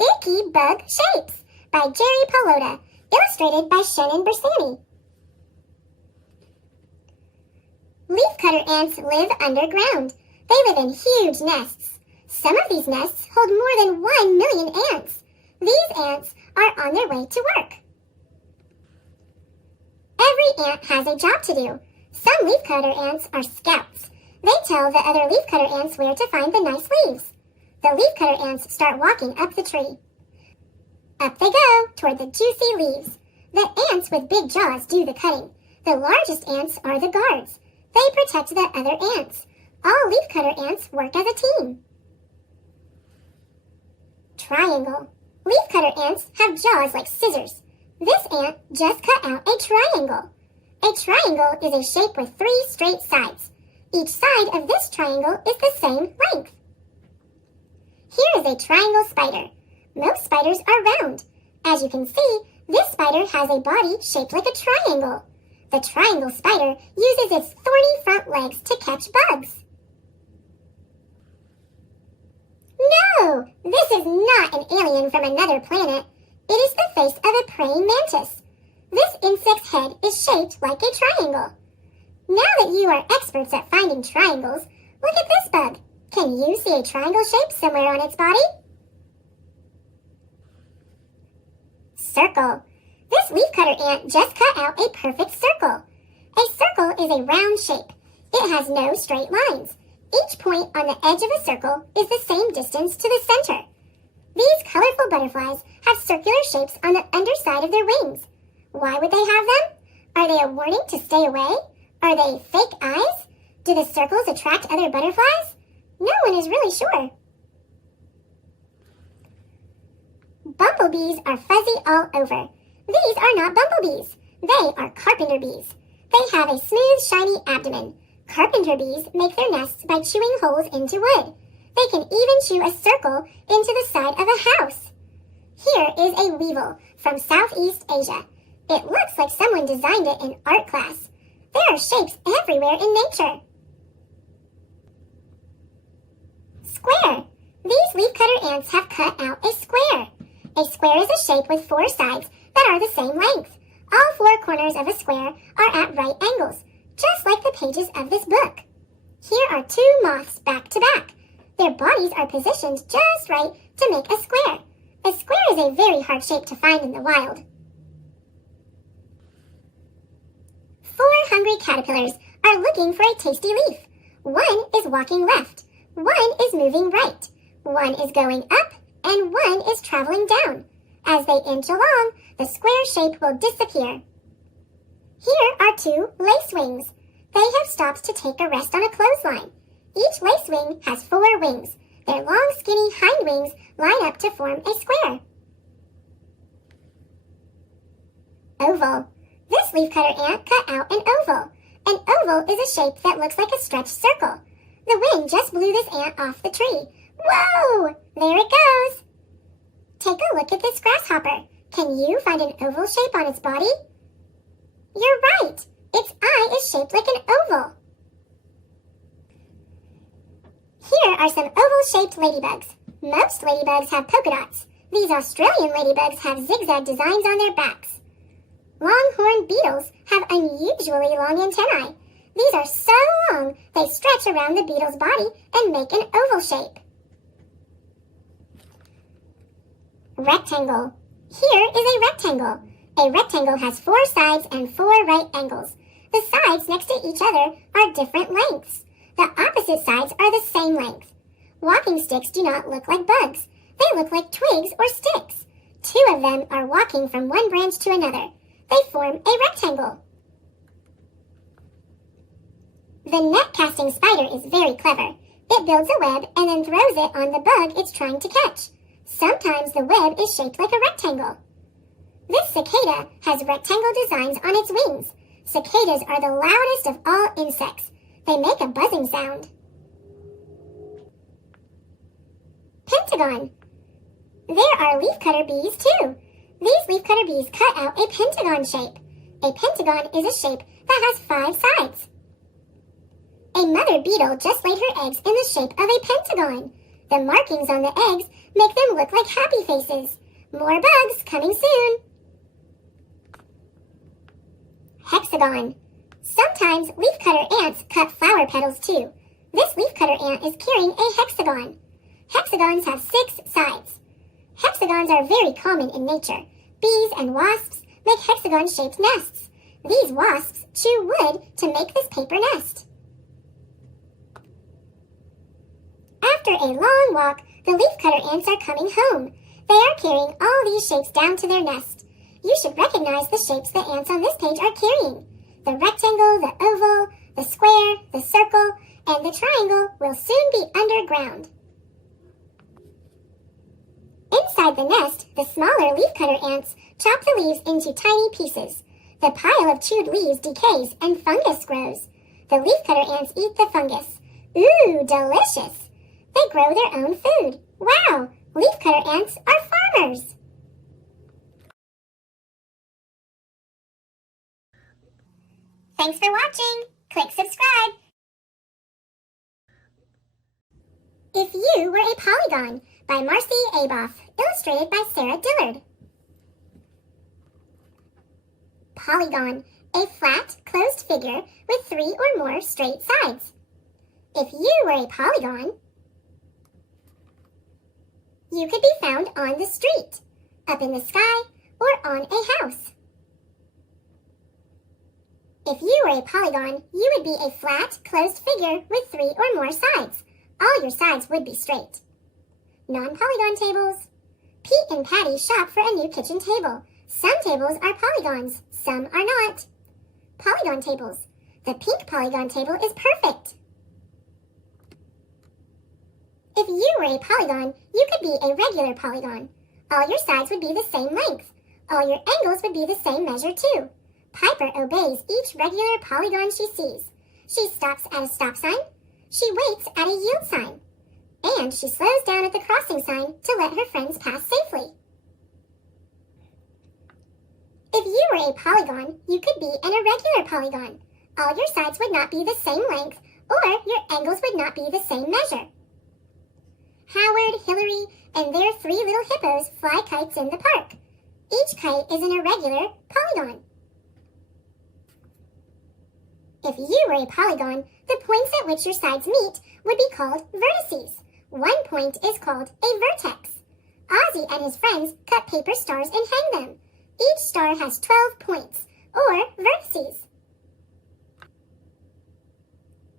Icky Bug Shapes by Jerry Palota, illustrated by Shannon Bersani. Leafcutter ants live underground. They live in huge nests. Some of these nests hold more than 1 million ants. These ants are on their way to work. Every ant has a job to do. Some leafcutter ants are scouts. They tell the other leafcutter ants where to find the nice leaves. The leafcutter ants start walking up the tree. Up they go, toward the juicy leaves. The ants with big jaws do the cutting. The largest ants are the guards. They protect the other ants. All leafcutter ants work as a team. Triangle. Leafcutter ants have jaws like scissors. This ant just cut out a triangle. A triangle is a shape with 3 straight sides. Each side of this triangle is the same length. Here is a triangle spider. Most spiders are round. As you can see, this spider has a body shaped like a triangle. The triangle spider uses its thorny front legs to catch bugs. No! This is not an alien from another planet. It is the face of a praying mantis. This insect's head is shaped like a triangle. Now that you are experts at finding triangles, look at this bug. Can you see a triangle shape somewhere on its body? Circle. This leafcutter ant just cut out a perfect circle. A circle is a round shape. It has no straight lines. Each point on the edge of a circle is the same distance to the center. These colorful butterflies have circular shapes on the underside of their wings. Why would they have them? Are they a warning to stay away? Are they fake eyes? Do the circles attract other butterflies? No one is really sure. Bumblebees are fuzzy all over. These are not bumblebees. They are carpenter bees. They have a smooth, shiny abdomen. Carpenter bees make their nests by chewing holes into wood. They can even chew a circle into the side of a house. Here is a weevil from Southeast Asia. It looks like someone designed it in art class. There are shapes everywhere in nature. Square. These leafcutter ants have cut out a square. A square is a shape with 4 sides that are the same length. All 4 corners of a square are at right angles, just like the pages of this book. Here are 2 moths back to back. Their bodies are positioned just right to make a square. A square is a very hard shape to find in the wild. 4 hungry caterpillars are looking for a tasty leaf. One is walking left. One is moving right. One is going up, and one is traveling down. As they inch along, the square shape will disappear. Here are 2 lacewings. They have stopped to take a rest on a clothesline. Each lacewing has 4 wings. Their long, skinny hind wings line up to form a square. Oval. This leafcutter ant cut out an oval. An oval is a shape that looks like a stretched circle. The wind just blew this ant off the tree. Whoa! There it goes! Take a look at this grasshopper. Can you find an oval shape on its body? You're right! Its eye is shaped like an oval. Here are some oval-shaped ladybugs. Most ladybugs have polka dots. These Australian ladybugs have zigzag designs on their backs. Longhorn beetles have unusually long antennae. These are so long, they stretch around the beetle's body and make an oval shape. Rectangle. Here is a rectangle. A rectangle has 4 sides and 4 right angles. The sides next to each other are different lengths. The opposite sides are the same length. Walking sticks do not look like bugs. They look like twigs or sticks. 2 of them are walking from one branch to another. They form a rectangle. The net casting spider is very clever. It builds a web and then throws it on the bug it's trying to catch. Sometimes the web is shaped like a rectangle. This cicada has rectangle designs on its wings. Cicadas are the loudest of all insects. They make a buzzing sound. Pentagon. There are leafcutter bees too. These leafcutter bees cut out a pentagon shape. A pentagon is a shape that has 5 sides. A mother beetle just laid her eggs in the shape of a pentagon. The markings on the eggs make them look like happy faces. More bugs coming soon. Hexagon. Sometimes leafcutter ants cut flower petals too. This leafcutter ant is carrying a hexagon. Hexagons have 6 sides. Hexagons are very common in nature. Bees and wasps make hexagon-shaped nests. These wasps chew wood to make this paper nest. After a long walk, the leafcutter ants are coming home. They are carrying all these shapes down to their nest. You should recognize the shapes the ants on this page are carrying. The rectangle, the oval, the square, the circle, and the triangle will soon be underground. Inside the nest, the smaller leafcutter ants chop the leaves into tiny pieces. The pile of chewed leaves decays and fungus grows. The leafcutter ants eat the fungus. Ooh, delicious! They grow their own food. Wow! Leafcutter ants are farmers! Thanks for watching. Click subscribe. If You Were a Polygon by Marcy Aboff, illustrated by Sarah Dillard. Polygon, a flat, closed figure with 3 or more straight sides. If you were a polygon, you could be found on the street, up in the sky, or on a house. If you were a polygon, you would be a flat, closed figure with 3 or more sides. All your sides would be straight. Non-polygon tables. Pete and Patty shop for a new kitchen table. Some tables are polygons, some are not. Polygon tables. The pink polygon table is perfect. If you were a polygon, you could be a regular polygon. All your sides would be the same length. All your angles would be the same measure too. Piper obeys each regular polygon she sees. She stops at a stop sign. She waits at a yield sign. And she slows down at the crossing sign to let her friends pass safely. If you were a polygon, you could be an irregular polygon. All your sides would not be the same length, or your angles would not be the same measure. Howard, Hillary, and their 3 little hippos fly kites in the park. Each kite is an irregular polygon. If you were a polygon, the points at which your sides meet would be called vertices. One point is called a vertex. Ozzy and his friends cut paper stars and hang them. Each star has 12 points, or vertices.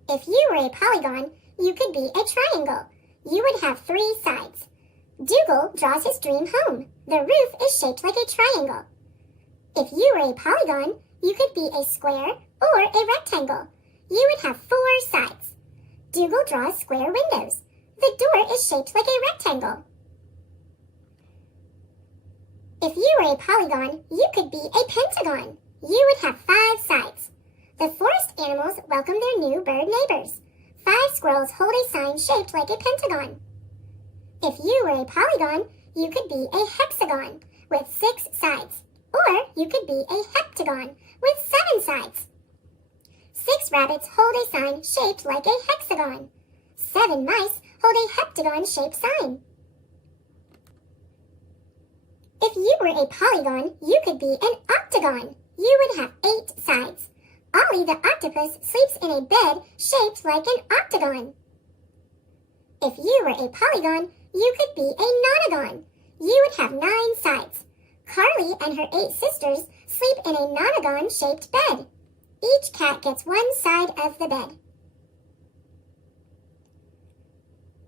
If you were a polygon, you could be a triangle. You would have 3 sides. Dougal draws his dream home. The roof is shaped like a triangle. If you were a polygon, you could be a square or a rectangle. You would have 4 sides. Dougal draws square windows. The door is shaped like a rectangle. If you were a polygon, you could be a pentagon. You would have 5 sides. The forest animals welcome their new bird neighbors. 5 squirrels hold a sign shaped like a pentagon. If you were a polygon, you could be a hexagon with 6 sides. Or you could be a heptagon with 7 sides. 6 rabbits hold a sign shaped like a hexagon. 7 mice hold a heptagon-shaped sign. If you were a polygon, you could be an octagon. You would have 8 sides. Ollie the octopus sleeps in a bed shaped like an octagon. If you were a polygon, you could be a nonagon. You would have 9 sides. Carly and her 8 sisters sleep in a nonagon-shaped bed. Each cat gets 1 side of the bed.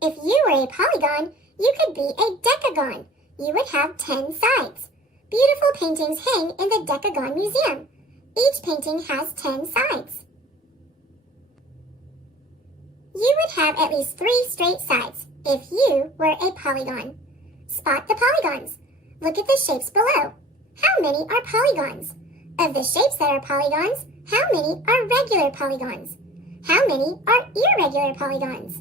If you were a polygon, you could be a decagon. You would have 10 sides. Beautiful paintings hang in the Decagon Museum. Each painting has 10 sides. You would have at least 3 straight sides if you were a polygon. Spot the polygons. Look at the shapes below. How many are polygons? Of the shapes that are polygons, how many are regular polygons? How many are irregular polygons?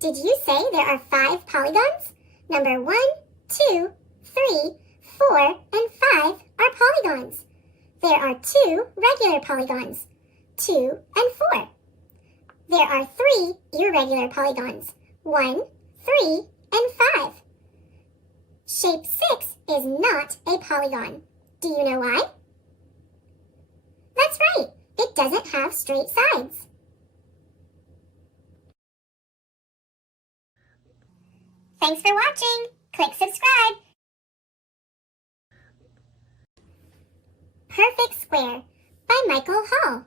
Did you say there are 5 polygons? Number 1, 2, 3, 4, and 5 are polygons. There are 2 regular polygons, 2 and 4. There are 3 irregular polygons, 1, 3, and 5. Shape 6 is not a polygon. Do you know why? That's right, it doesn't have straight sides. Thanks for watching. Click subscribe. Perfect Square by Michael Hall.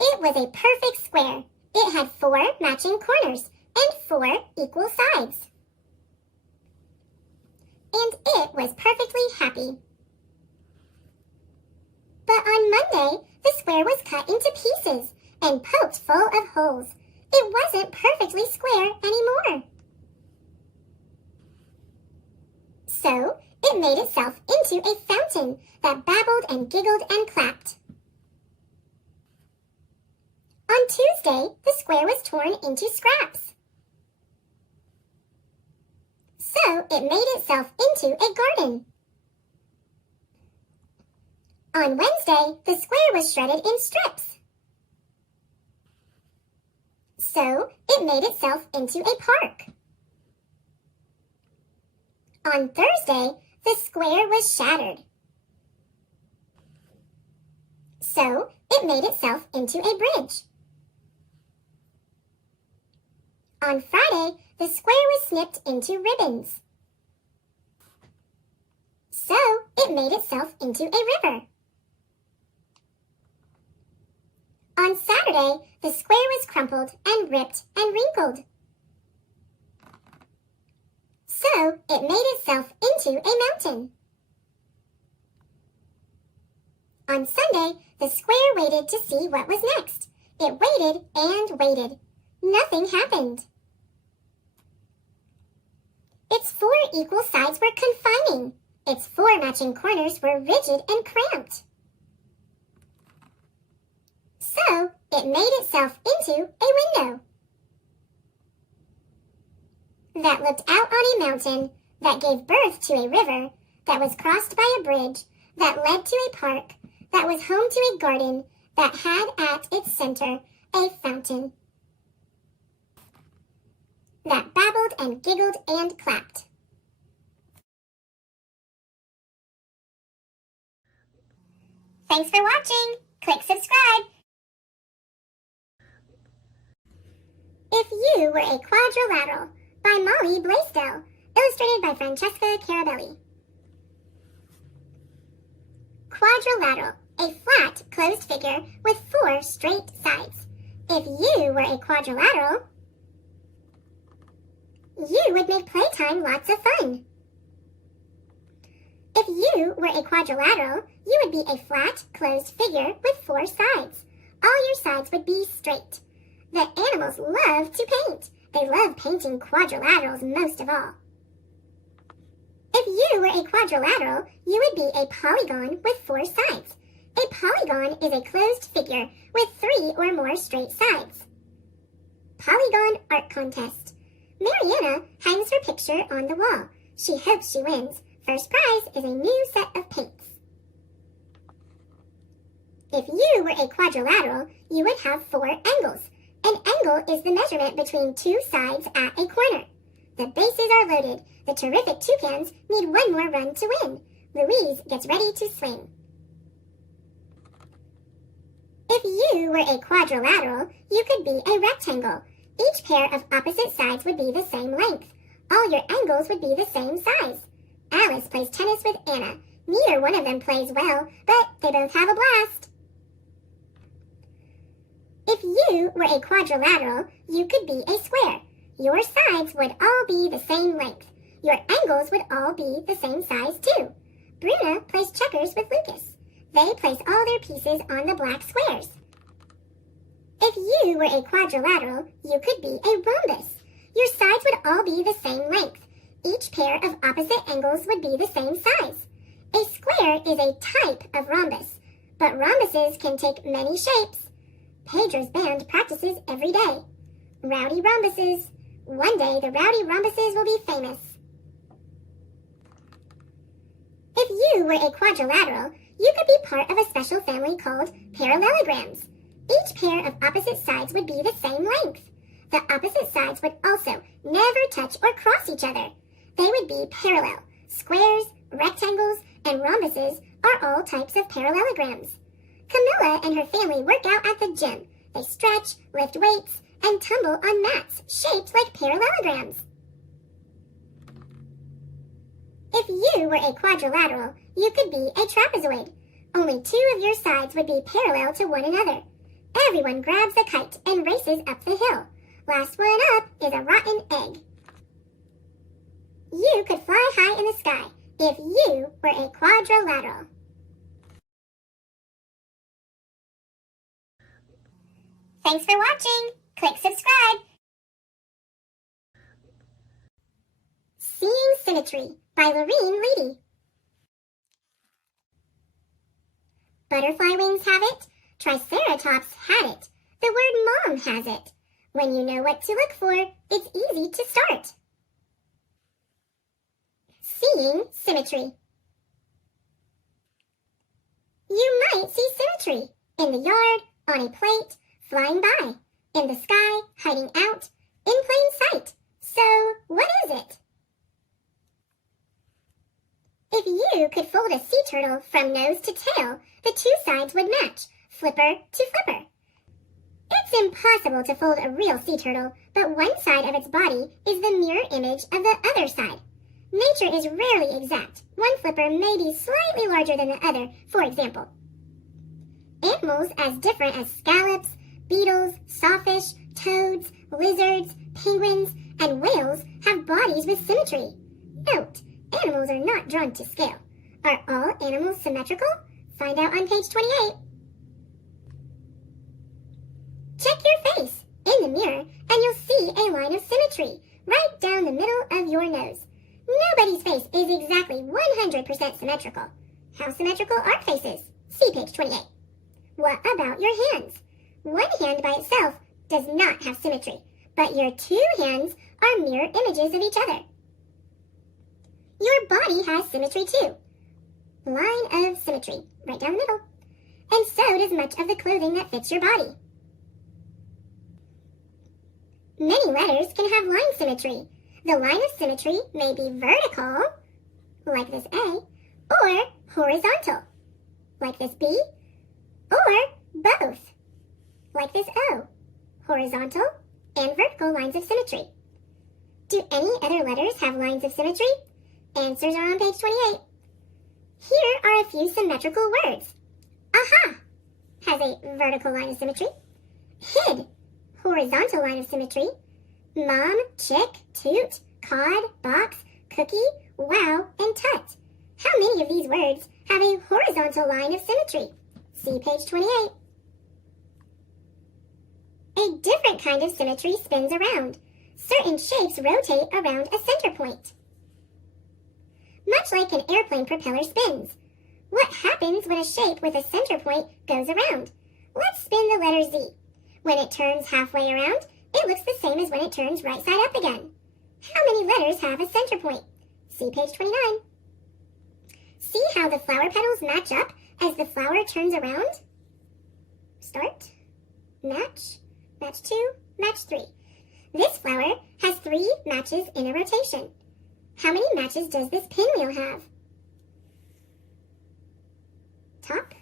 It was a perfect square. It had 4 matching corners and 4 equal sides. And it was perfectly happy. But on Monday, the square was cut into pieces and poked full of holes. It wasn't perfectly square anymore. So, it made itself into a fountain that babbled and giggled and clapped. On Tuesday, the square was torn into scraps. So, it made itself into a garden. On Wednesday, the square was shredded in strips. So, it made itself into a park. On Thursday, the square was shattered. So, it made itself into a bridge. On Friday, the square was snipped into ribbons. So, it made itself into a river. On Saturday, the square was crumpled and ripped and wrinkled. So, it made itself into a mountain. On Sunday, the square waited to see what was next. It waited and waited. Nothing happened. Its 4 equal sides were confining. Its 4 matching corners were rigid and cramped. So, it made itself into a window that looked out on a mountain, that gave birth to a river, that was crossed by a bridge, that led to a park, that was home to a garden, that had at its center a fountain, that babbled and giggled and clapped. Thanks for watching. Click subscribe. If You Were a Quadrilateral by Molly Blaisdell, illustrated by Francesca Carabelli. Quadrilateral, a flat, closed figure with 4 straight sides. If you were a quadrilateral, you would make playtime lots of fun. If you were a quadrilateral, you would be a flat, closed figure with 4 sides. All your sides would be straight. The animals love to paint. They love painting quadrilaterals most of all. If you were a quadrilateral, you would be a polygon with 4 sides. A polygon is a closed figure with 3 or more straight sides. Polygon Art Contest. Mariana hangs her picture on the wall. She hopes she wins. First prize is a new set of paints. If you were a quadrilateral, you would have 4 angles. An angle is the measurement between 2 sides at a corner. The bases are loaded. The terrific toucans need 1 more run to win. Louise gets ready to swing. If you were a quadrilateral, you could be a rectangle. Each pair of opposite sides would be the same length. All your angles would be the same size. Alice plays tennis with Anna. Neither one of them plays well, but they both have a blast. If you were a quadrilateral, you could be a square. Your sides would all be the same length. Your angles would all be the same size too. Bruna plays checkers with Lucas. They place all their pieces on the black squares. If you were a quadrilateral, you could be a rhombus. Your sides would all be the same length. Each pair of opposite angles would be the same size. A square is a type of rhombus, but rhombuses can take many shapes. Pedro's band practices every day. Rowdy rhombuses. One day the rowdy rhombuses will be famous. If you were a quadrilateral, you could be part of a special family called parallelograms. Each pair of opposite sides would be the same length. The opposite sides would also never touch or cross each other. They would be parallel. Squares, rectangles, and rhombuses are all types of parallelograms. Camilla and her family work out at the gym. They stretch, lift weights, and tumble on mats shaped like parallelograms. If you were a quadrilateral, you could be a trapezoid. Only two of your sides would be parallel to one another. Everyone grabs a kite and races up the hill. Last one up is a rotten egg. You could fly high in the sky if you were a quadrilateral. Thanks for watching. Click subscribe. Seeing Symmetry by Lorene Leedy. Butterfly wings have it. Triceratops had it. The word mom has it. When you know what to look for, it's easy to start. Seeing Symmetry. You might see symmetry in the yard, on a plate, flying by, in the sky, hiding out, in plain sight. So, what is it? If you could fold a sea turtle from nose to tail, the two sides would match, flipper to flipper. It's impossible to fold a real sea turtle, but one side of its body is the mirror image of the other side. Nature is rarely exact. One flipper may be slightly larger than the other, for example. Animals as different as scallops, beetles, sawfish, toads, lizards, penguins, and whales have bodies with symmetry. Note, animals are not drawn to scale. Are all animals symmetrical? Find out on page 28. Check your face in the mirror and you'll see a line of symmetry right down the middle of your nose. Nobody's face is exactly 100% symmetrical. How symmetrical are faces? See page 28. What about your hands? One hand by itself does not have symmetry, but your two hands are mirror images of each other. Your body has symmetry too. Line of symmetry, right down the middle. And so does much of the clothing that fits your body. Many letters can have line symmetry. The line of symmetry may be vertical, like this A, or horizontal, like this B, or both, like this O, horizontal and vertical lines of symmetry. Do any other letters have lines of symmetry? Answers are on page 28. Here are a few symmetrical words. Aha has a vertical line of symmetry. Hid, horizontal line of symmetry. Mom, chick, toot, cod, box, cookie, wow, and tut. How many of these words have a horizontal line of symmetry? See page 28. A different kind of symmetry spins around. Certain shapes rotate around a center point. Much like an airplane propeller spins. What happens when a shape with a center point goes around? Let's spin the letter Z. When it turns halfway around, it looks the same as when it turns right side up again. How many letters have a center point? See page 29. See how the flower petals match up as the flower turns around? Start, match, match 2, match 3. This flower has 3 matches in a rotation. How many matches does this pinwheel have? Top,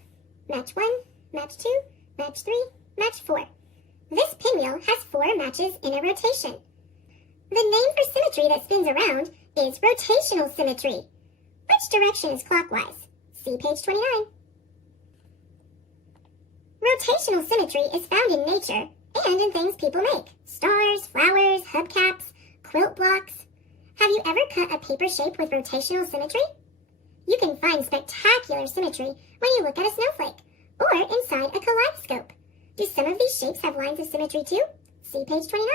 match 1, match 2, match 3, match 4. This pinwheel has 4 matches in a rotation. The name for symmetry that spins around is rotational symmetry. Which direction is clockwise? See page 29. Rotational symmetry is found in nature and in things people make. Stars, flowers, hubcaps, quilt blocks. Have you ever cut a paper shape with rotational symmetry? You can find spectacular symmetry when you look at a snowflake or inside a kaleidoscope. Do some of these shapes have lines of symmetry too? See page 29.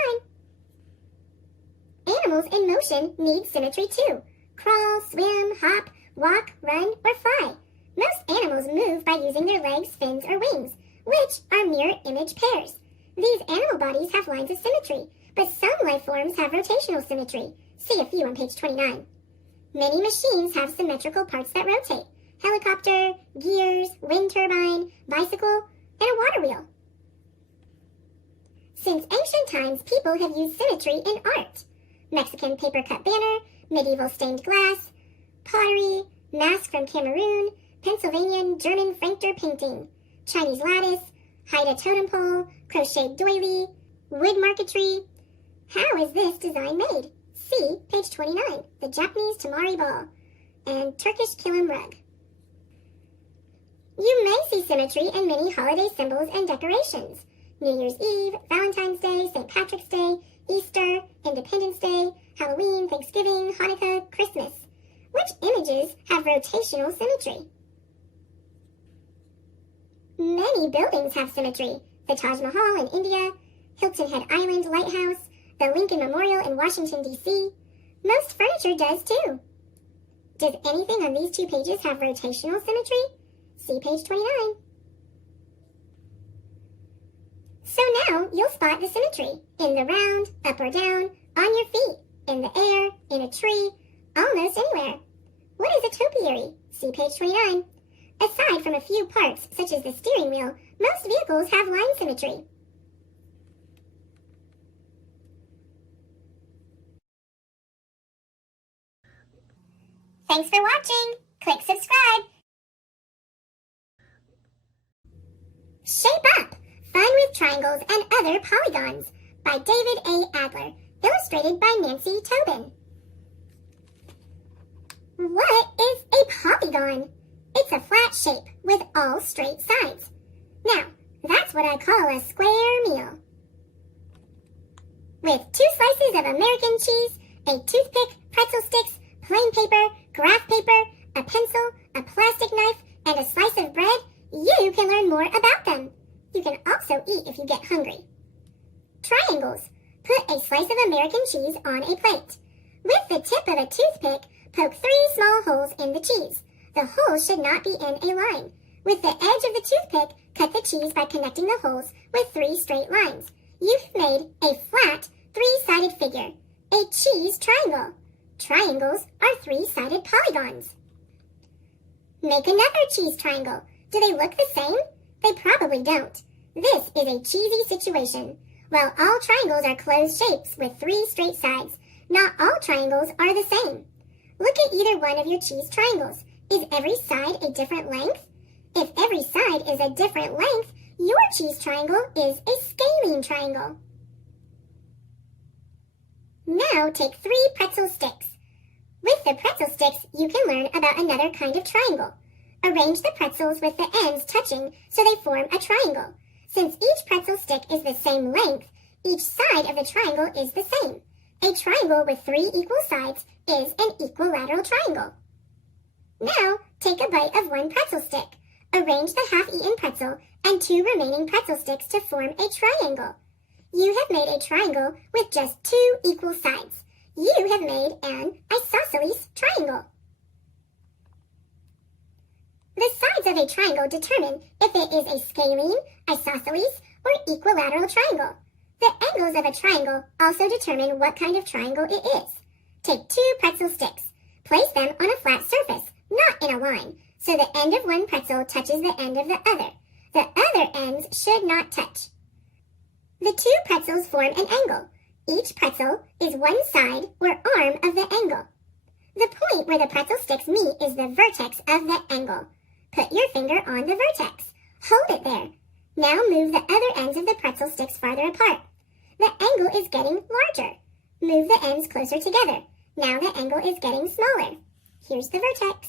Animals in motion need symmetry too. Crawl, swim, hop, walk, run, or fly. Most animals move by using their legs, fins, or wings, which are mirror image pairs. These animal bodies have lines of symmetry, but some life forms have rotational symmetry. See a few on page 29. Many machines have symmetrical parts that rotate. Helicopter, gears, wind turbine, bicycle, and a water wheel. Since ancient times, people have used symmetry in art. Mexican paper cut banner, medieval stained glass, pottery, mask from Cameroon, Pennsylvanian German Frankter painting, Chinese lattice, Haida totem pole, crocheted doily, wood marquetry. How is this design made? See page 29, the Japanese tamari ball, and Turkish kilim rug. You may see symmetry in many holiday symbols and decorations. New Year's Eve, Valentine's Day, St. Patrick's Day, Easter, Independence Day, Halloween, Thanksgiving, Hanukkah, Christmas. Which images have rotational symmetry? Many buildings have symmetry. The Taj Mahal in India, Hilton Head Island Lighthouse, the Lincoln Memorial in Washington, D.C. Most furniture does too. Does anything on these two pages have rotational symmetry? See page 29. So now you'll spot the symmetry in the round, up or down, on your feet, in the air, in a tree, almost anywhere. What is a topiary? See page 29. Aside from a few parts, such as the steering wheel, most vehicles have line symmetry. Thanks for watching. Click subscribe. Shape Up! Fun with Triangles and Other Polygons by David A. Adler, illustrated by Nancy Tobin. What is a polygon? It's a flat shape with all straight sides. Now, that's what I call a square meal. With 2 slices of American cheese, a toothpick, pretzel sticks, plain paper, graph paper, a pencil, a plastic knife, and a slice of bread, you can learn more about them. You can also eat if you get hungry. Triangles. Put a slice of American cheese on a plate. With the tip of a toothpick, poke 3 small holes in the cheese. The holes should not be in a line. With the edge of the toothpick, cut the cheese by connecting the holes with 3 straight lines. You've made a flat, 3-sided figure, a cheese triangle. Triangles are 3-sided polygons. Make another cheese triangle. Do they look the same? They probably don't. This is a cheesy situation. While all triangles are closed shapes with 3 straight sides, not all triangles are the same. Look at either one of your cheese triangles. Is every side a different length? If every side is a different length, your cheese triangle is a scalene triangle. Now take 3 pretzel sticks. With the pretzel sticks, you can learn about another kind of triangle. Arrange the pretzels with the ends touching so they form a triangle. Since each pretzel stick is the same length, each side of the triangle is the same. A triangle with 3 equal sides is an equilateral triangle. Now, take a bite of 1 pretzel stick. Arrange the half-eaten pretzel and 2 remaining pretzel sticks to form a triangle. You have made a triangle with just 2 equal sides. You have made an isosceles triangle. The sides of a triangle determine if it is a scalene, isosceles, or equilateral triangle. The angles of a triangle also determine what kind of triangle it is. Take 2 pretzel sticks. Place them on a flat surface, not in a line, so the end of one pretzel touches the end of the other. The other ends should not touch. The 2 pretzels form an angle. Each pretzel is one side or arm of the angle. The point where the pretzel sticks meet is the vertex of the angle. Put your finger on the vertex. Hold it there. Now move the other ends of the pretzel sticks farther apart. The angle is getting larger. Move the ends closer together. Now the angle is getting smaller. Here's the vertex.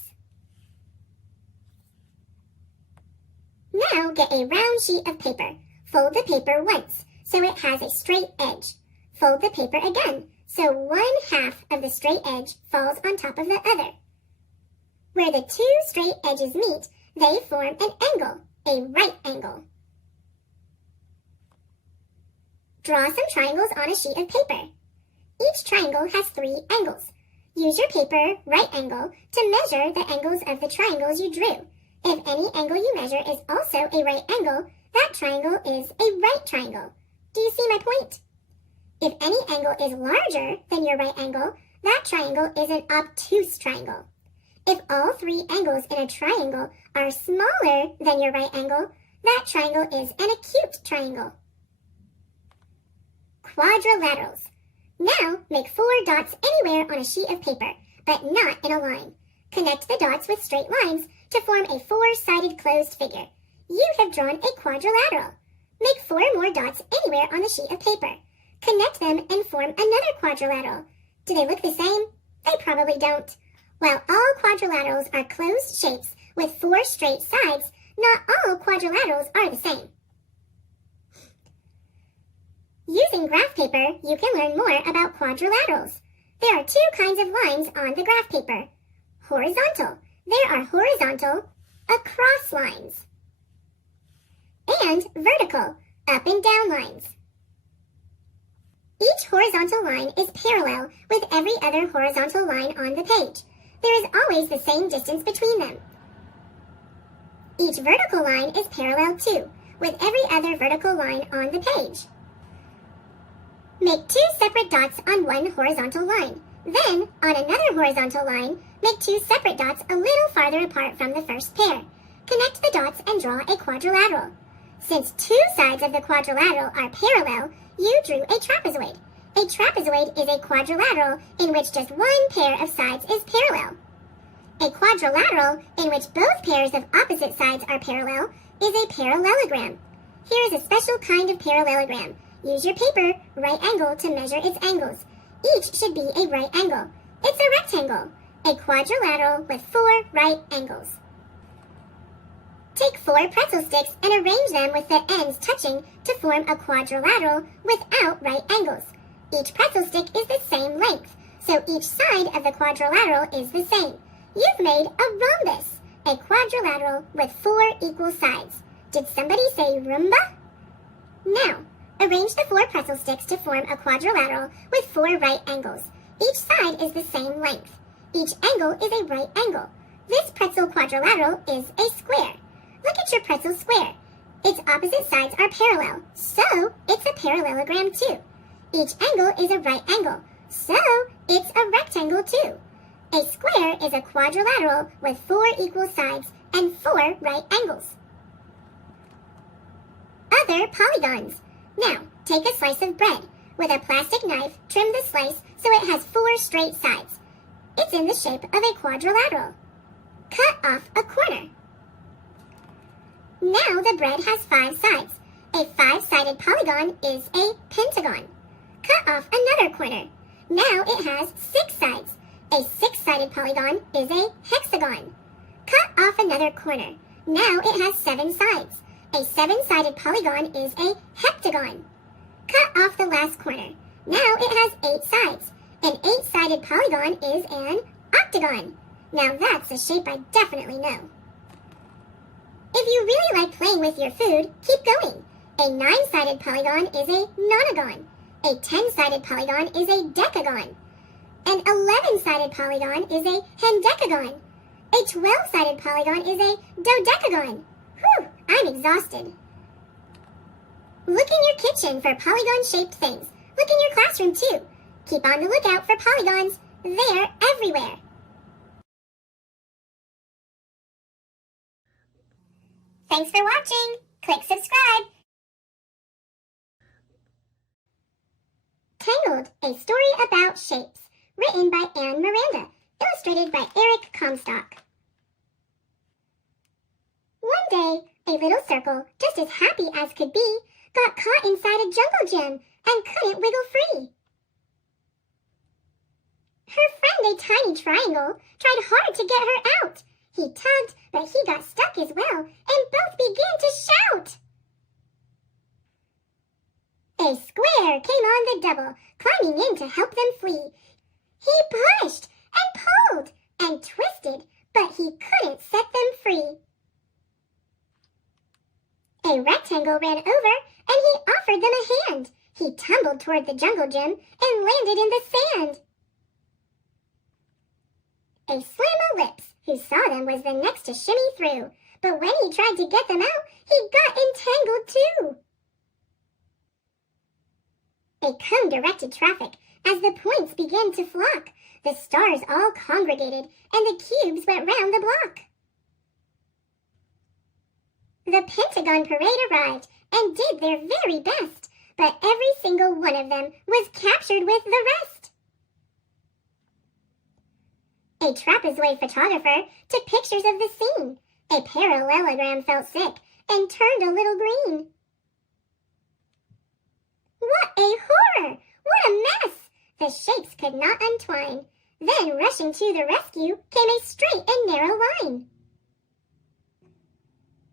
Now get a round sheet of paper. Fold the paper once, so it has a straight edge. Fold the paper again, so 1/2 of the straight edge falls on top of the other. Where the 2 straight edges meet, they form an angle, a right angle. Draw some triangles on a sheet of paper. Each triangle has 3 angles. Use your paper right angle to measure the angles of the triangles you drew. If any angle you measure is also a right angle, that triangle is a right triangle. Do you see my point? If any angle is larger than your right angle, that triangle is an obtuse triangle. If all 3 angles in a triangle are smaller than your right angle, that triangle is an acute triangle. quadrilaterals. Now make 4 dots anywhere on a sheet of paper, but not in a line. Connect the dots with straight lines to form a 4-sided closed figure. You have drawn a quadrilateral. Make 4 more dots anywhere on the sheet of paper. Connect them and form another quadrilateral. Do they look the same? They probably don't. While all quadrilaterals are closed shapes with 4 straight sides, not all quadrilaterals are the same. Using graph paper, you can learn more about quadrilaterals. There are 2 kinds of lines on the graph paper. Horizontal. There are horizontal, across lines. And vertical, up and down lines. Each horizontal line is parallel with every other horizontal line on the page. There is always the same distance between them. Each vertical line is parallel too, with every other vertical line on the page. Make 2 separate dots on one horizontal line. Then, on another horizontal line, make 2 separate dots a little farther apart from the first pair. Connect the dots and draw a quadrilateral. Since 2 sides of the quadrilateral are parallel, you drew a trapezoid. A trapezoid is a quadrilateral in which just one pair of sides is parallel. A quadrilateral in which both pairs of opposite sides are parallel is a parallelogram. Here is a special kind of parallelogram. Use your paper, right angle, to measure its angles. Each should be a right angle. It's a rectangle, a quadrilateral with 4 right angles. Take 4 pretzel sticks and arrange them with the ends touching to form a quadrilateral without right angles. Each pretzel stick is the same length, so each side of the quadrilateral is the same. You've made a rhombus, a quadrilateral with 4 equal sides. Did somebody say Roomba? Now, arrange the 4 pretzel sticks to form a quadrilateral with 4 right angles. Each side is the same length. Each angle is a right angle. This pretzel quadrilateral is a square. Look at your pretzel square. Its opposite sides are parallel, so it's a parallelogram too. Each angle is a right angle, so it's a rectangle too. A square is a quadrilateral with 4 equal sides and 4 right angles. Other polygons. Now, take a slice of bread. With a plastic knife, trim the slice so it has 4 straight sides. It's in the shape of a quadrilateral. Cut off a corner. Now the bread has 5 sides. A 5-sided polygon is a pentagon. Cut off another corner. Now it has 6 sides. A 6-sided polygon is a hexagon. Cut off another corner. Now it has 7 sides. A 7-sided polygon is a heptagon. Cut off the last corner. Now it has 8 sides. An 8-sided polygon is an octagon. Now that's a shape I definitely know. If you really like playing with your food, keep going. A 9-sided polygon is a nonagon. A 10-sided polygon is a decagon. An 11-sided polygon is a hendecagon. A 12-sided polygon is a dodecagon. Whew, I'm exhausted. Look in your kitchen for polygon-shaped things. Look in your classroom too. Keep on the lookout for polygons. They're everywhere. Thanks for watching. Click subscribe. Tangled, a story about shapes. Written by Anne Miranda. Illustrated by Eric Comstock. One day, a little circle, just as happy as could be, got caught inside a jungle gym and couldn't wiggle free. Her friend, a tiny triangle, tried hard to get her out. He tugged, but he got stuck as well, and both began to shout. A square came on the double, climbing in to help them flee. He pushed and pulled and twisted, but he couldn't set them free. A rectangle ran over, and he offered them a hand. He tumbled toward the jungle gym and landed in the sand. A Slam-O-Lips, who saw them, was the next to shimmy through, but when he tried to get them out, he got entangled too. A cone directed traffic. As the points began to flock, the stars all congregated, and the cubes went round the block. The Pentagon parade arrived and did their very best, but every single one of them was captured with the rest. A trapezoid photographer took pictures of the scene. A parallelogram felt sick and turned a little green. What a horror! What a mess! The shapes could not untwine. Then, rushing to the rescue, came a straight and narrow line.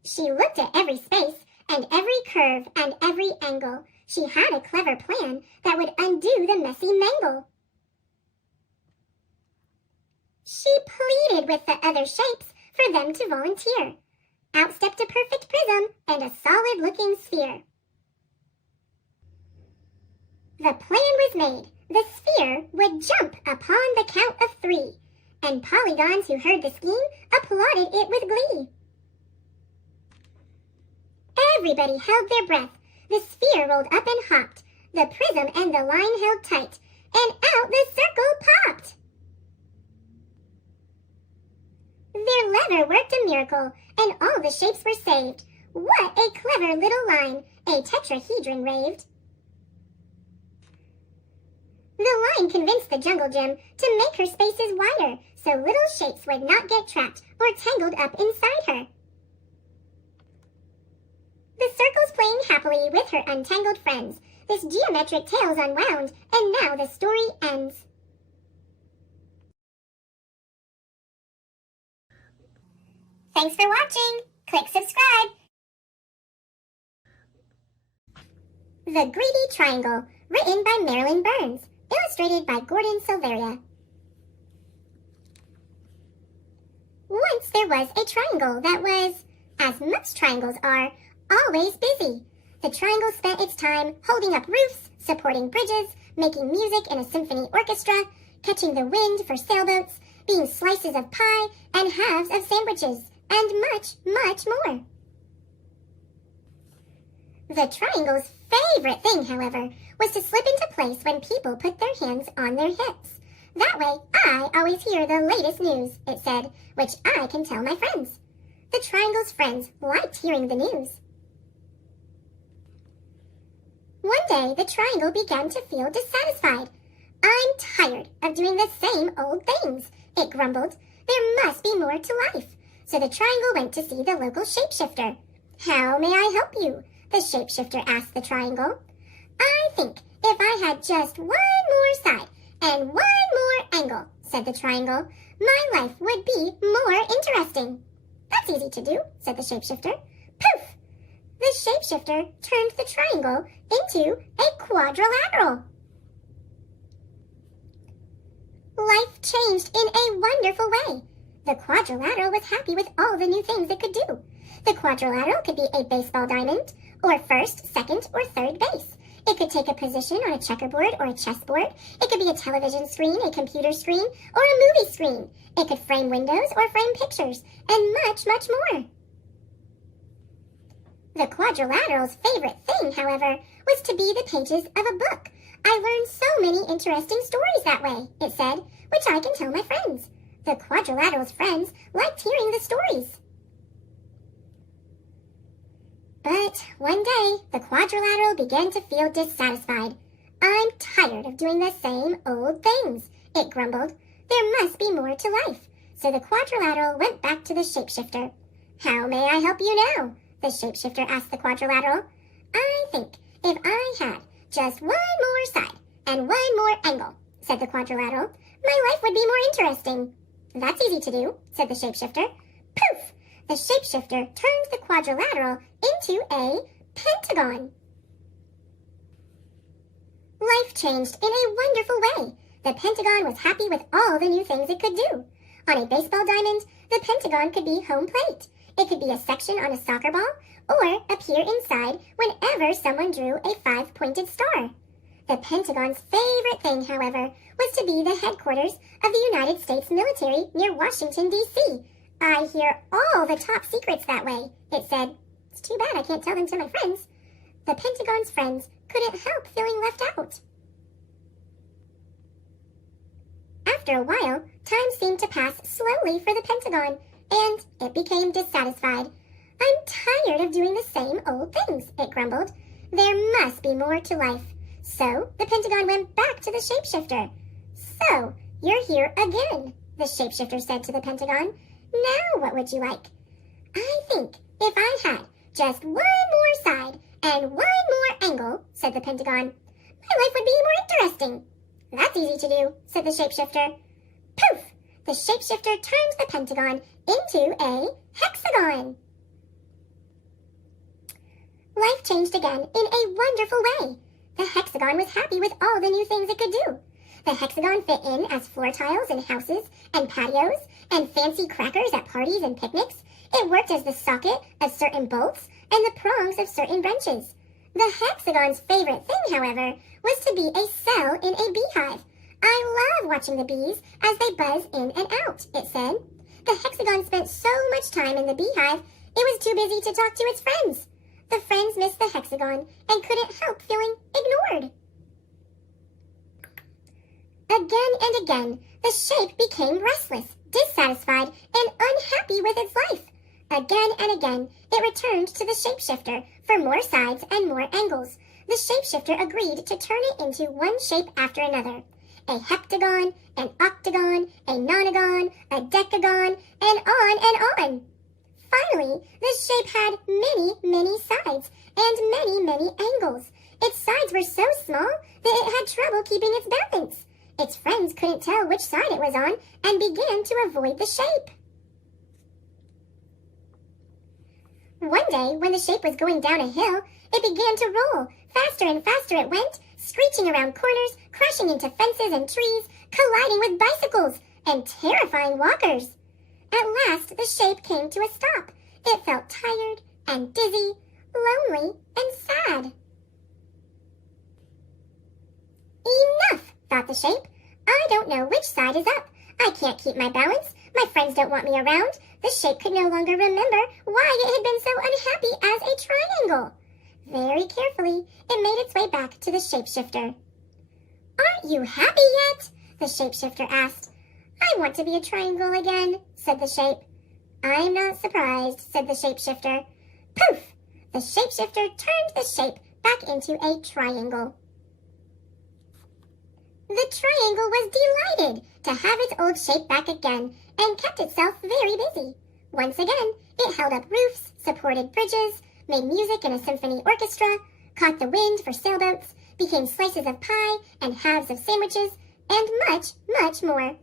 She looked at every space and every curve and every angle. She had a clever plan that would undo the messy mangle. She pleaded with the other shapes for them to volunteer. Out stepped a perfect prism and a solid-looking sphere. The plan was made. The sphere would jump upon the count of 3, and Polygons who heard the scheme applauded it with glee. Everybody held their breath. The sphere rolled up and hopped. The prism and the line held tight, and out the circle popped. Their lever worked a miracle, and all the shapes were saved. What a clever little line! A tetrahedron raved. The line convinced the jungle gym to make her spaces wider, so little shapes would not get trapped or tangled up inside her. The circle's playing happily with her untangled friends. This geometric tale's unwound, and now the story ends. Thanks for watching. Click subscribe. The Greedy Triangle, written by Marilyn Burns, illustrated by Gordon Silveria. Once there was a triangle that was, as most triangles are, always busy. The triangle spent its time holding up roofs, supporting bridges, making music in a symphony orchestra, catching the wind for sailboats, being slices of pie and halves of sandwiches, and much, much more. The triangle's favorite thing, however, was to slip into place when people put their hands on their hips. That way, I always hear the latest news, it said, which I can tell my friends. The triangle's friends liked hearing the news. One day, the triangle began to feel dissatisfied. I'm tired of doing the same old things, it grumbled. There must be more to life. So the triangle went to see the local shapeshifter. How may I help you? The shapeshifter asked the triangle. I think if I had just one more side and one more angle, said the triangle, my life would be more interesting. That's easy to do, said the shapeshifter. Poof! The shapeshifter turned the triangle into a quadrilateral. Life changed in a wonderful way. The quadrilateral was happy with all the new things it could do. The quadrilateral could be a baseball diamond, or first, second, or third base. It could take a position on a checkerboard or a chessboard. It could be a television screen, a computer screen, or a movie screen. It could frame windows or frame pictures, and much, much more. The quadrilateral's favorite thing, however, was to be the pages of a book. I learned so many interesting stories that way, it said, which I can tell my friends. The quadrilateral's friends liked hearing the stories. But one day, the quadrilateral began to feel dissatisfied. I'm tired of doing the same old things, it grumbled. There must be more to life. So the quadrilateral went back to the shapeshifter. How may I help you now? The shapeshifter asked the quadrilateral. I think if I had just one more side and one more angle, said the quadrilateral, my life would be more interesting. That's easy to do, said the shapeshifter. Poof! The shapeshifter turned the quadrilateral into a pentagon. Life changed in a wonderful way. The pentagon was happy with all the new things it could do. On a baseball diamond, the pentagon could be home plate. It could be a section on a soccer ball, or appear inside whenever someone drew a 5-pointed star. The Pentagon's favorite thing, however, was to be the headquarters of the United States military near Washington, D.C. I hear all the top secrets that way, it said. It's too bad I can't tell them to my friends. The Pentagon's friends couldn't help feeling left out. After a while, time seemed to pass slowly for the Pentagon, and it became dissatisfied. I'm tired of doing the same old things, it grumbled. There must be more to life. So the Pentagon went back to the shapeshifter. So, you're here again, the shapeshifter said to the Pentagon. Now what would you like? I think if I had just one more side and one more angle, said the Pentagon, my life would be more interesting. That's easy to do, said the shapeshifter. Poof! The shapeshifter turned the Pentagon into a hexagon. Life changed again in a wonderful way. The hexagon was happy with all the new things it could do. The hexagon fit in as floor tiles in houses and patios and fancy crackers at parties and picnics. It worked as the socket of certain bolts and the prongs of certain wrenches. The hexagon's favorite thing, however, was to be a cell in a beehive. I love watching the bees as they buzz in and out, it said. The hexagon spent so much time in the beehive, it was too busy to talk to its friends. The friends missed the hexagon and couldn't help feeling ignored. Again and again, the shape became restless, dissatisfied, and unhappy with its life. Again and again, it returned to the shapeshifter for more sides and more angles. The shapeshifter agreed to turn it into one shape after another. A heptagon, an octagon, a nonagon, a decagon, and on. Finally, the shape had many sides and many angles. Its sides were so small that it had trouble keeping its balance. Its friends couldn't tell which side it was on and began to avoid the shape. One day, when the shape was going down a hill, it began to roll. Faster and faster it went, screeching around corners, crashing into fences and trees, colliding with bicycles and terrifying walkers. At last, the shape came to a stop. It felt tired and dizzy, lonely and sad. Enough, thought the shape. I don't know which side is up. I can't keep my balance. My friends don't want me around. The shape could no longer remember why it had been so unhappy as a triangle. Very carefully, it made its way back to the shapeshifter. Aren't you happy yet? The shapeshifter asked. I want to be a triangle again, said the shape. I'm not surprised, said the shapeshifter. Poof! The shapeshifter turned the shape back into a triangle. The triangle was delighted to have its old shape back again and kept itself very busy. Once again, it held up roofs, supported bridges, made music in a symphony orchestra, caught the wind for sailboats, became slices of pie and halves of sandwiches, and much more.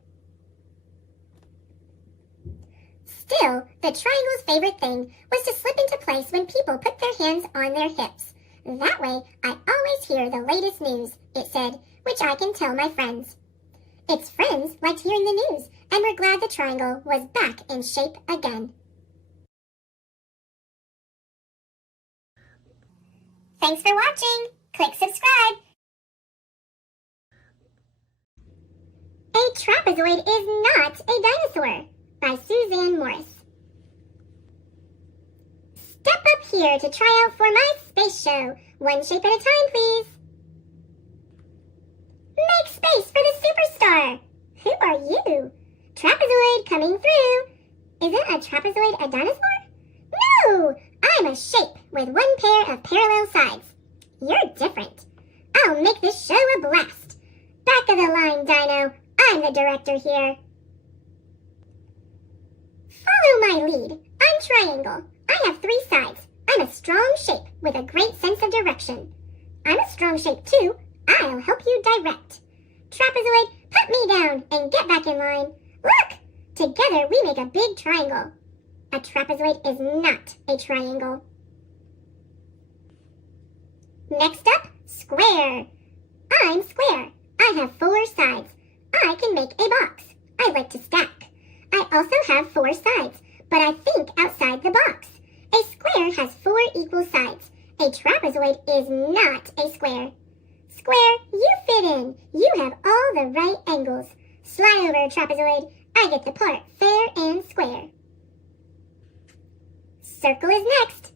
Still, the triangle's favorite thing was to slip into place when people put their hands on their hips. That way, I always hear the latest news, it said, which I can tell my friends. Its friends liked hearing the news and were glad the triangle was back in shape again. Thanks for watching. Click subscribe. A trapezoid is not a dinosaur, by Suzanne Morris. Step up here to try out for my space show. One shape at a time, please. Make space for the superstar. Who are you? Trapezoid coming through. Isn't a trapezoid a dinosaur? No! I'm a shape with one pair of parallel sides. You're different. I'll make this show a blast. Back of the line, Dino. I'm the director here. Follow my lead. I'm triangle. I have 3 sides. I'm a strong shape with a great sense of direction. I'm a strong shape too. I'll help you direct. Trapezoid, put me down and get back in line. Look! Together we make a big triangle. A trapezoid is not a triangle. Next up, square. I'm square. I have 4 sides. I can make a box. I like to stack. I also have 4 sides, but I think outside the box. A square has 4 equal sides. A trapezoid is not a square. Square, you fit in. You have all the right angles. Slide over, trapezoid. I get the part fair and square. Circle is next.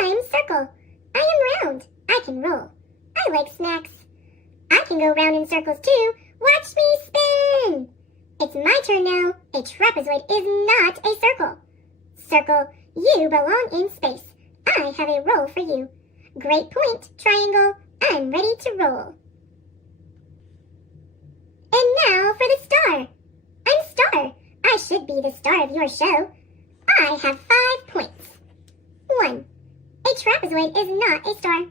I'm circle. I am round. I can roll. I like snacks. I can go round in circles too. Watch me spin. It's my turn now. A trapezoid is not a circle. Circle, you belong in space. I have a role for you. Great point, triangle. I'm ready to roll. And now for the star. I'm Star. I should be the star of your show. I have 5 points. 1. A trapezoid is not a star.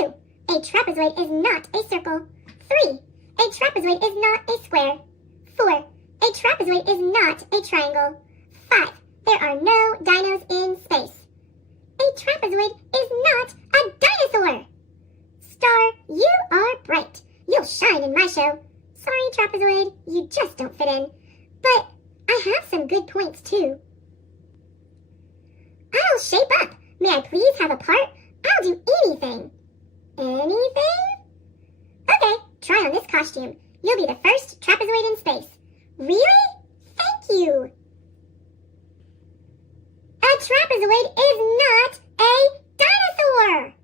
2. A trapezoid is not a circle. 3. A trapezoid is not a square. 4. A trapezoid is not a triangle. 5. There are no dinos in space. A trapezoid is not a dinosaur. Star, you are bright. You'll shine in my show. Sorry, trapezoid, you just don't fit in. But I have some good points, too. I'll shape up. May I please have a part? I'll do anything. Anything? Okay, try on this costume. You'll be the first trapezoid in space. Really? Thank you. A trapezoid is not a dinosaur.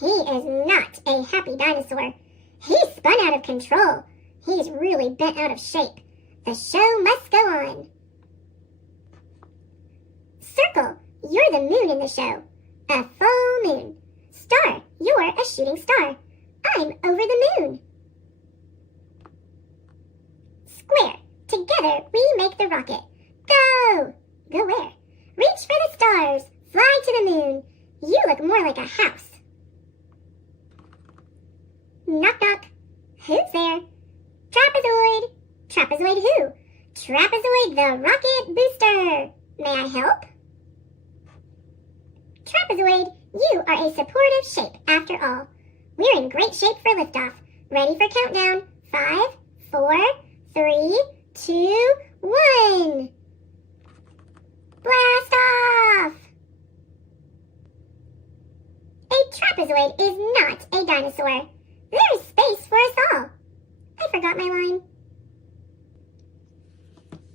He is not a happy dinosaur. He's spun out of control. He's really bent out of shape. The show must go on. Circle, you're the moon in the show. A full moon. Star, you're a shooting star. I'm over the moon. Square, together we make the rocket. Go! Go where? Reach for the stars. Fly to the moon. You look more like a house. Knock knock. Who's there? Trapezoid. Trapezoid who? Trapezoid the rocket booster. May I help? Trapezoid, you are a supportive shape after all. We're in great shape for liftoff. Ready for countdown. 5, 4, 3, 2, 1. Blast off! A trapezoid is not a dinosaur. There's space for us all. I forgot my line.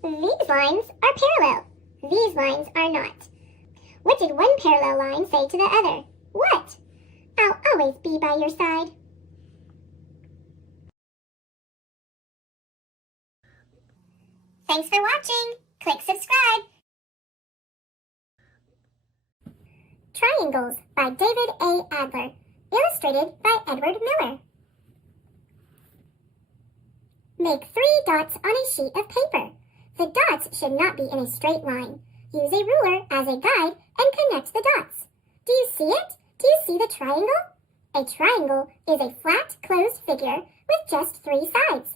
These lines are parallel. These lines are not. What did one parallel line say to the other? What? I'll always be by your side. Thanks for watching. Click subscribe. Triangles by David A. Adler. Illustrated by Edward Miller. Make 3 dots on a sheet of paper. The dots should not be in a straight line. Use a ruler as a guide and connect the dots. Do you see it? Do you see the triangle? A triangle is a flat, closed figure with just 3 sides.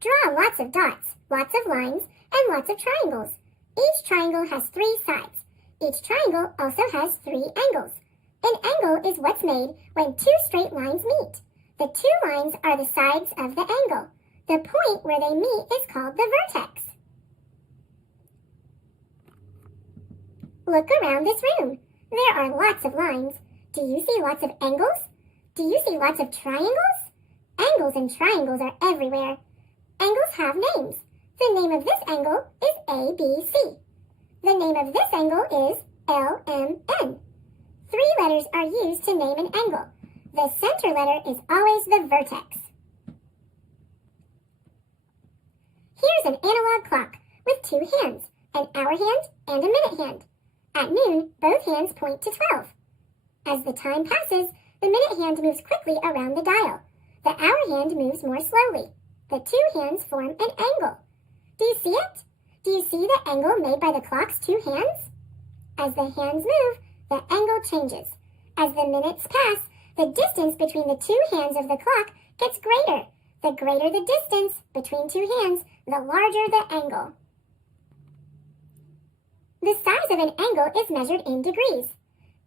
Draw lots of dots, lots of lines, and lots of triangles. Each triangle has 3 sides. Each triangle also has 3 angles. An angle is what's made when 2 straight lines meet. The 2 lines are the sides of the angle. The point where they meet is called the vertex. Look around this room. There are lots of lines. Do you see lots of angles? Do you see lots of triangles? Angles and triangles are everywhere. Angles have names. The name of this angle is ABC. The name of this angle is LMN. 3 letters are used to name an angle. The center letter is always the vertex. Here's an analog clock with 2 hands, an hour hand and a minute hand. At noon, both hands point to 12. As the time passes, the minute hand moves quickly around the dial. The hour hand moves more slowly. The 2 hands form an angle. Do you see it? Do you see the angle made by the clock's 2 hands? As the hands move, the angle changes. As the minutes pass, the distance between the 2 hands of the clock gets greater. The greater the distance between 2 hands, the larger the angle. The size of an angle is measured in degrees.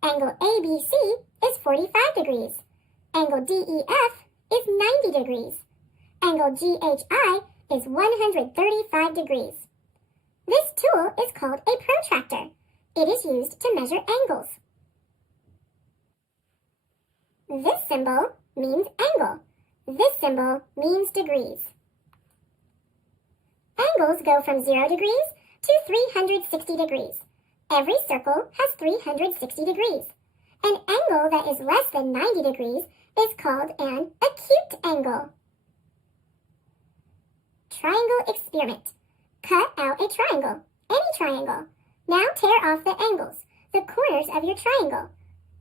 Angle ABC is 45 degrees. Angle DEF is 90 degrees. Angle GHI is 135 degrees. This tool is called a protractor. It is used to measure angles. This symbol means angle. This symbol means degrees. Angles go from 0 degrees to 360 degrees. Every circle has 360 degrees. An angle that is less than 90 degrees is called an acute angle. Triangle experiment. Cut out a triangle, any triangle. Now tear off the angles. the corners of your triangle.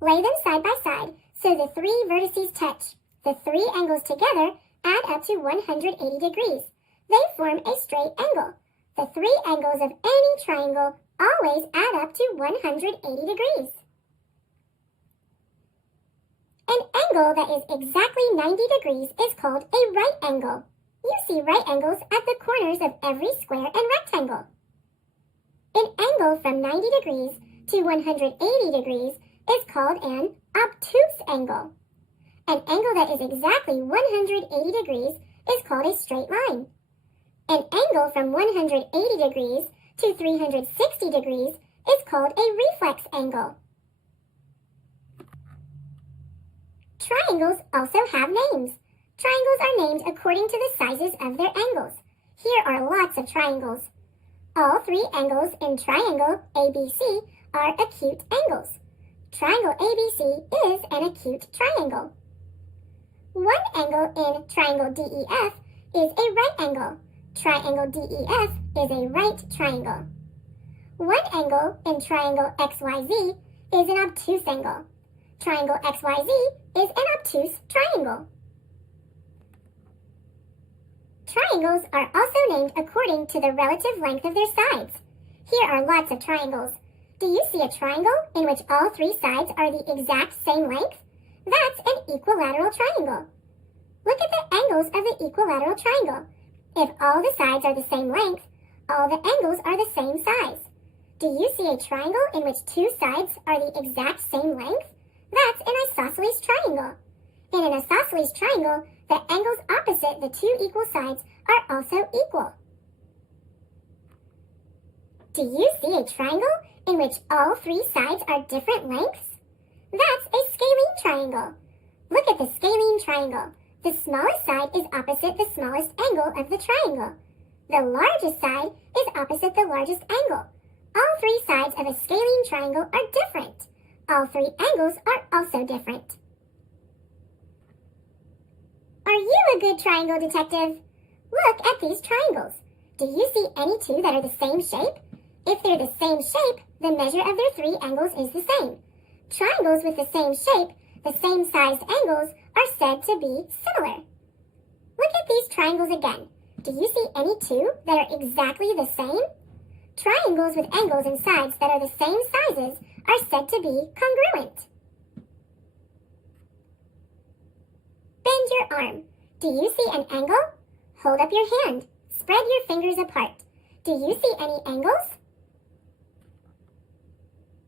Lay them side by side so the three vertices touch. The three angles together add up to 180 degrees. They form a straight angle. The three angles of any triangle always add up to 180 degrees. An angle that is exactly 90 degrees is called a right angle. You see right angles at the corners of every square and rectangle. An angle from 90 degrees to 180 degrees is called an obtuse angle. An angle that is exactly 180 degrees is called a straight line. An angle from 180 degrees to 360 degrees is called a reflex angle. Triangles also have names. Triangles are named according to the sizes of their angles. Here are lots of triangles. All three angles in triangle ABC are acute angles. Triangle ABC is an acute triangle. One angle in triangle DEF is a right angle. Triangle DEF is a right triangle. One angle in triangle XYZ is an obtuse angle. Triangle XYZ is an obtuse triangle. Triangles are also named according to the relative length of their sides. Here are lots of triangles. Do you see a triangle in which all three sides are the exact same length? That's an equilateral triangle. Look at the angles of the equilateral triangle. If all the sides are the same length, all the angles are the same size. Do you see a triangle in which two sides are the exact same length? That's an isosceles triangle. In an isosceles triangle, the angles opposite the two equal sides are also equal. Do you see a triangle in which all three sides are different lengths? That's a scalene triangle. Look at the scalene triangle. The smallest side is opposite the smallest angle of the triangle. The largest side is opposite the largest angle. All three sides of a scalene triangle are different. All three angles are also different. Are you a good triangle detective? Look at these triangles. Do you see any two that are the same shape? If they're the same shape, the measure of their three angles is the same. Triangles with the same shape, the same sized angles, are said to be similar. Look at these triangles again. Do you see any two that are exactly the same? Triangles with angles and sides that are the same sizes are said to be congruent. Bend your arm. Do you see an angle? Hold up your hand. Spread your fingers apart. Do you see any angles?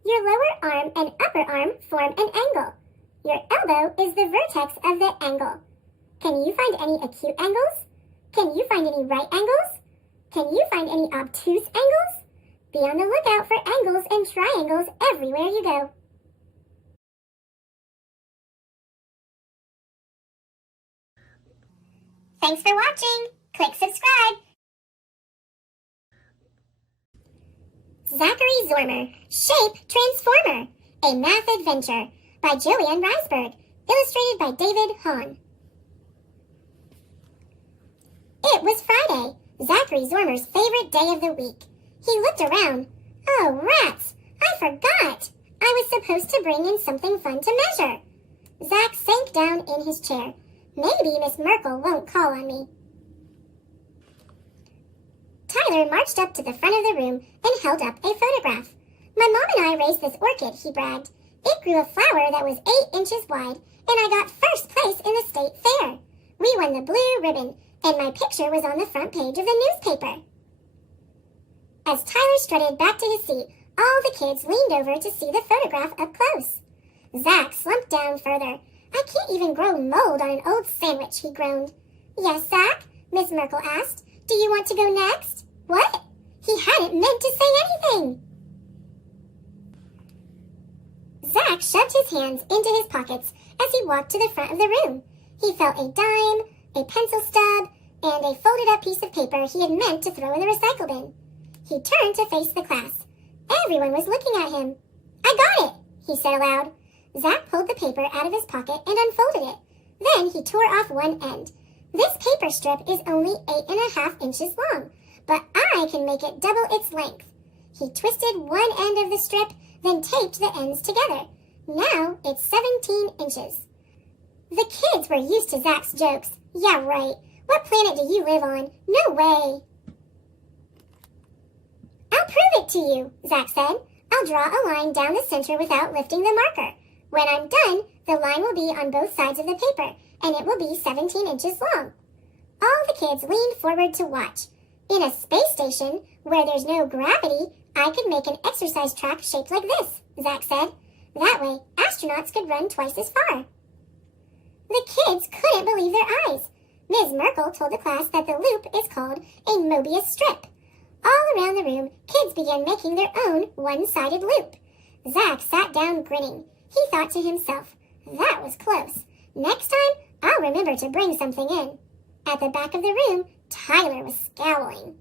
Your lower arm and upper arm form an angle. Your elbow is the vertex of the angle. Can you find any acute angles? Can you find any right angles? Can you find any obtuse angles? Be on the lookout for angles and triangles everywhere you go. Thanks for watching. Click subscribe. Zachary Zormer, Shape Transformer, A Math Adventure by Jillian Reisberg, illustrated by David Hahn. It was Friday, Zachary Zormer's favorite day of the week. He looked around. Oh, rats! I forgot! I was supposed to bring in something fun to measure. Zach sank down in his chair. Maybe Miss Merkel won't call on me. Tyler marched up to the front of the room and held up a photograph. My mom and I raised this orchid, he bragged. It grew a flower that was 8 inches wide, and I got first place in the state fair. We won the blue ribbon, and my picture was on the front page of the newspaper. As Tyler strutted back to his seat, all the kids leaned over to see the photograph up close. Zach slumped down further. I can't even grow mold on an old sandwich, he groaned. Yes, Zach? Miss Merkel asked. Do you want to go next? What? He hadn't meant to say anything. Zach shoved his hands into his pockets as he walked to the front of the room. He felt a dime, a pencil stub, and a folded up piece of paper he had meant to throw in the recycle bin. He turned to face the class. Everyone was looking at him. I got it, he said aloud. Zach pulled the paper out of his pocket and unfolded it. Then he tore off one end. This paper strip is only 8.5 inches long, but I can make it double its length. He twisted one end of the strip, then taped the ends together. Now it's 17 inches. The kids were used to Zach's jokes. Yeah, right. What planet do you live on? No way. I'll prove it to you, Zach said. I'll draw a line down the center without lifting the marker. When I'm done, the line will be on both sides of the paper, and it will be 17 inches long. All the kids leaned forward to watch. In a space station, where there's no gravity, I could make an exercise track shaped like this, Zach said. That way, astronauts could run twice as far. The kids couldn't believe their eyes. Ms. Merkel told the class that the loop is called a Mobius strip. All around the room, kids began making their own one-sided loop. Zach sat down grinning. He thought to himself, that was close. Next time, I'll remember to bring something in. At the back of the room, Tyler was scowling.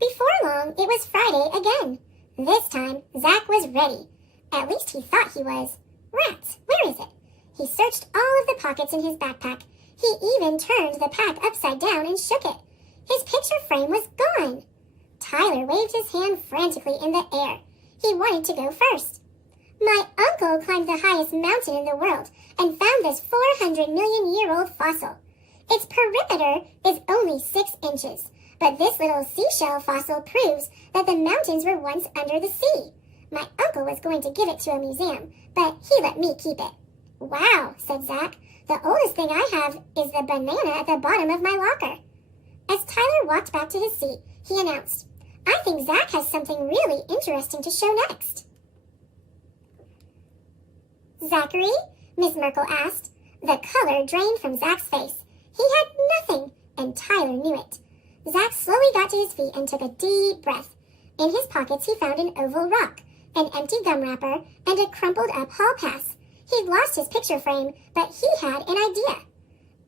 Before long, it was Friday again. This time, Zach was ready. At least he thought he was. Rats, where is it? He searched all of the pockets in his backpack. He even turned the pack upside down and shook it. His picture frame was gone. Tyler waved his hand frantically in the air. He wanted to go first. My uncle climbed the highest mountain in the world and found this 400-million-year-old fossil. Its perimeter is only 6 inches, but this little seashell fossil proves that the mountains were once under the sea. My uncle was going to give it to a museum, but he let me keep it. Wow, said Zach. The oldest thing I have is the banana at the bottom of my locker. As Tyler walked back to his seat, he announced, I think Zach has something really interesting to show next. Zachary? Miss Merkel asked. The color drained from Zach's face. He had nothing, and Tyler knew it. Zach slowly got to his feet and took a deep breath. In his pockets he found an oval rock, an empty gum wrapper, and a crumpled up hall pass. He'd lost his picture frame, but he had an idea.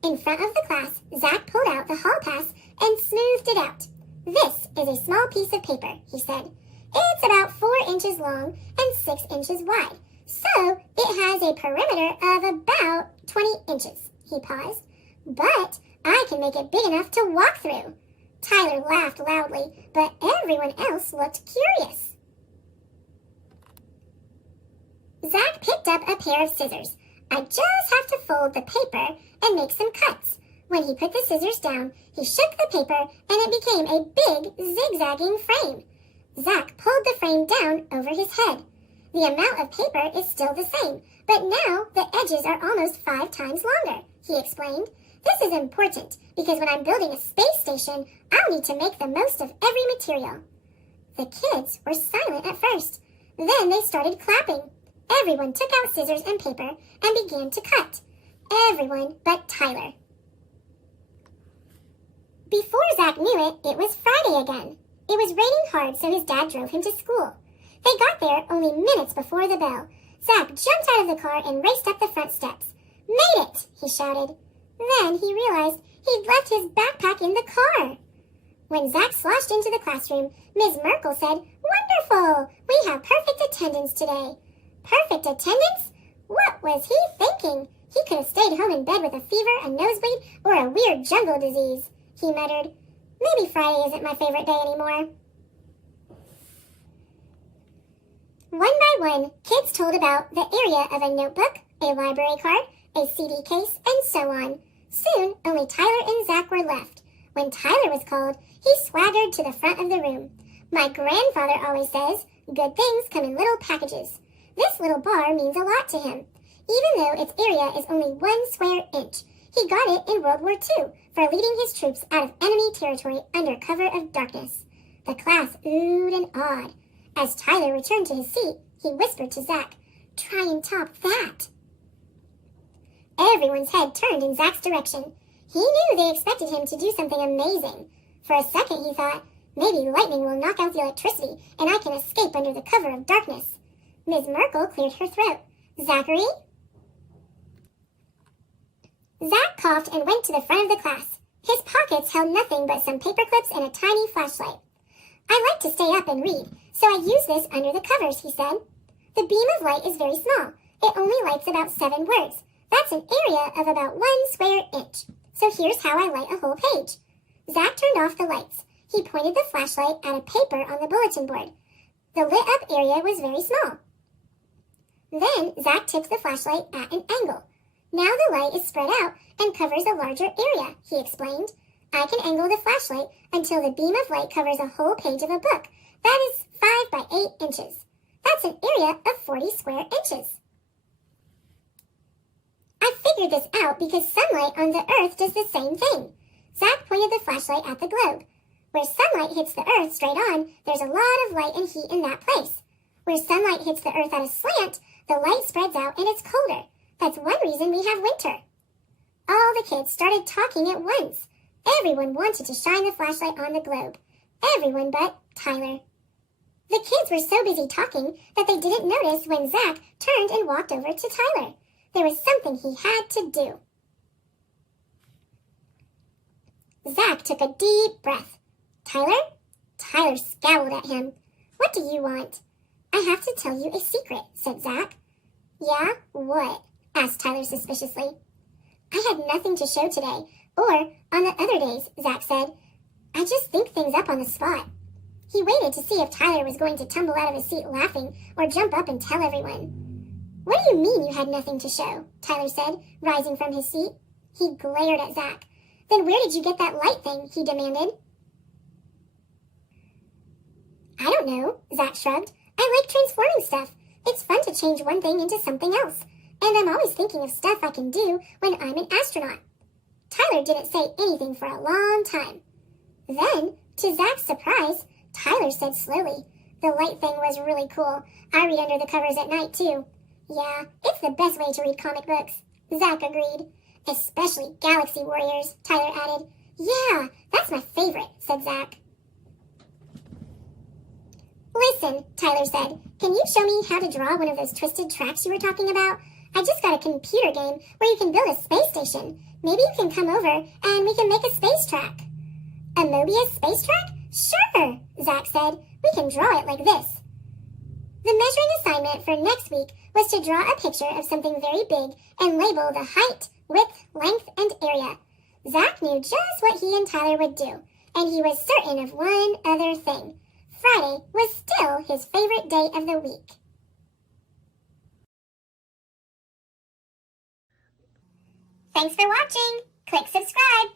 In front of the class, Zach pulled out the hall pass and smoothed it out. This is a small piece of paper, he said. It's about 4 inches long and 6 inches wide, so it has a perimeter of about 20 inches. He paused. But I can make it big enough to walk through. Tyler laughed loudly, but everyone else looked curious. Zach picked up a pair of scissors. I just have to fold the paper and make some cuts. When he put the scissors down, he shook the paper and it became a big zigzagging frame. Zach pulled the frame down over his head. The amount of paper is still the same, but now the edges are almost 5 times longer, he explained. This is important because when I'm building a space station, I'll need to make the most of every material. The kids were silent at first. Then they started clapping. Everyone took out scissors and paper and began to cut. Everyone but Tyler. Before Zach knew it, it was Friday again. It was raining hard, so his dad drove him to school. They got there only minutes before the bell. Zach jumped out of the car and raced up the front steps. Made it, he shouted. Then he realized he'd left his backpack in the car. When Zach sloshed into the classroom, Ms. Merkel said, Wonderful! We have perfect attendance today. Perfect attendance? What was he thinking? He could have stayed home in bed with a fever, a nosebleed, or a weird jungle disease, he muttered. Maybe Friday isn't my favorite day anymore. One by one, kids told about the area of a notebook, a library card, a CD case, and so on. Soon, only Tyler and Zach were left. When Tyler was called, he swaggered to the front of the room. My grandfather always says, good things come in little packages. This little bar means a lot to him. Even though its area is only 1 square inch, he got it in World War II for leading his troops out of enemy territory under cover of darkness. The class oohed and awed. As Tyler returned to his seat, he whispered to Zach, Try and top that. Everyone's head turned in Zach's direction. He knew they expected him to do something amazing. For a second he thought, maybe lightning will knock out the electricity and I can escape under the cover of darkness. Ms. Merkel cleared her throat. Zachary? Zach coughed and went to the front of the class. His pockets held nothing but some paper clips and a tiny flashlight. I like to stay up and read, so I use this under the covers, he said. The beam of light is very small. It only lights about 7 words. That's an area of about 1 square inch. So here's how I light a whole page. Zach turned off the lights. He pointed the flashlight at a paper on the bulletin board. The lit-up area was very small. Then Zach tipped the flashlight at an angle. Now the light is spread out and covers a larger area, he explained. I can angle the flashlight until the beam of light covers a whole page of a book. That is 5 by 8 inches. That's an area of 40 square inches. I figured this out because sunlight on the Earth does the same thing. Zach pointed the flashlight at the globe. Where sunlight hits the Earth straight on, there's a lot of light and heat in that place. Where sunlight hits the Earth at a slant, the light spreads out and it's colder. That's one reason we have winter. All the kids started talking at once. Everyone wanted to shine the flashlight on the globe. Everyone but Tyler. The kids were so busy talking that they didn't notice when Zach turned and walked over to Tyler. There was something he had to do. Zach took a deep breath. Tyler? Tyler scowled at him. What do you want? I have to tell you a secret, said Zach. Yeah? What? Asked Tyler suspiciously. I had nothing to show today, or on the other days, Zach said. I just think things up on the spot. He waited to see if Tyler was going to tumble out of his seat laughing or jump up and tell everyone. What do you mean you had nothing to show? Tyler said, rising from his seat. He glared at Zach. Then where did you get that light thing? He demanded. I don't know, Zach shrugged. I like transforming stuff. It's fun to change one thing into something else. And I'm always thinking of stuff I can do when I'm an astronaut. Tyler didn't say anything for a long time. Then, to Zach's surprise, Tyler said slowly, the light thing was really cool. I read under the covers at night, too. Yeah, it's the best way to read comic books. Zach agreed. Especially Galaxy Warriors, Tyler added. Yeah, that's my favorite, said Zach. Listen, Tyler said, can you show me how to draw one of those twisted tracks you were talking about? I just got a computer game where you can build a space station. Maybe you can come over and we can make a space track. A Mobius space track? Sure, Zach said. We can draw it like this. The measuring assignment for next week was to draw a picture of something very big and label the height, width, length, and area. Zach knew just what he and Tyler would do, and he was certain of one other thing. Friday was still his favorite day of the week. Thanks for watching. Click subscribe